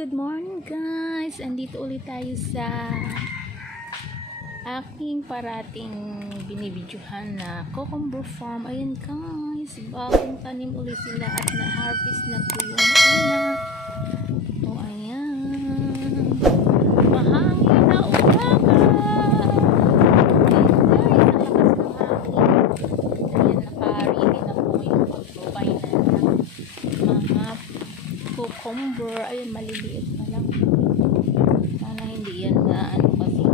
Good morning guys! Andito ulit tayo sa aking parating binibidyohan na cucumber farm. Ayan guys, bagong tanim ulit sila at na-harvest na po yung una. O ayan, mahangin na umaga. Ayan, nakarili na po yung pagbabay na mga cucumber. Ayun, maliliit pa lang. Sana hindi yan na kasi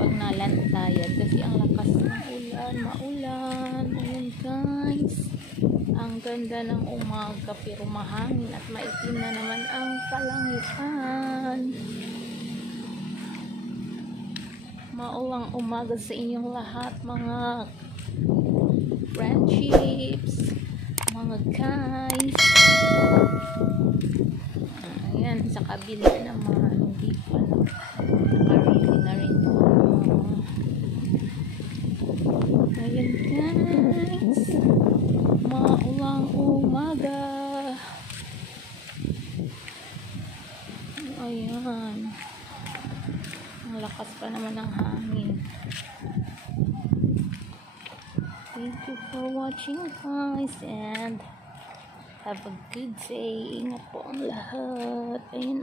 pag nalantayan kasi ang lakas ng ulan, maulan. Ayun guys, ang ganda ng umaga pero mahangin at maitim na naman ang kalangitan. Maulang umaga sa inyong lahat mga friendships, mga guys. Ayan, sa kabila naman hindi pa nakarili na rin po. Ayan guys, maulang umaga. Ayan, ang lakas pa naman ng hangin. Thank you for watching guys and have a good day. Ingat po ang lahat. Ayun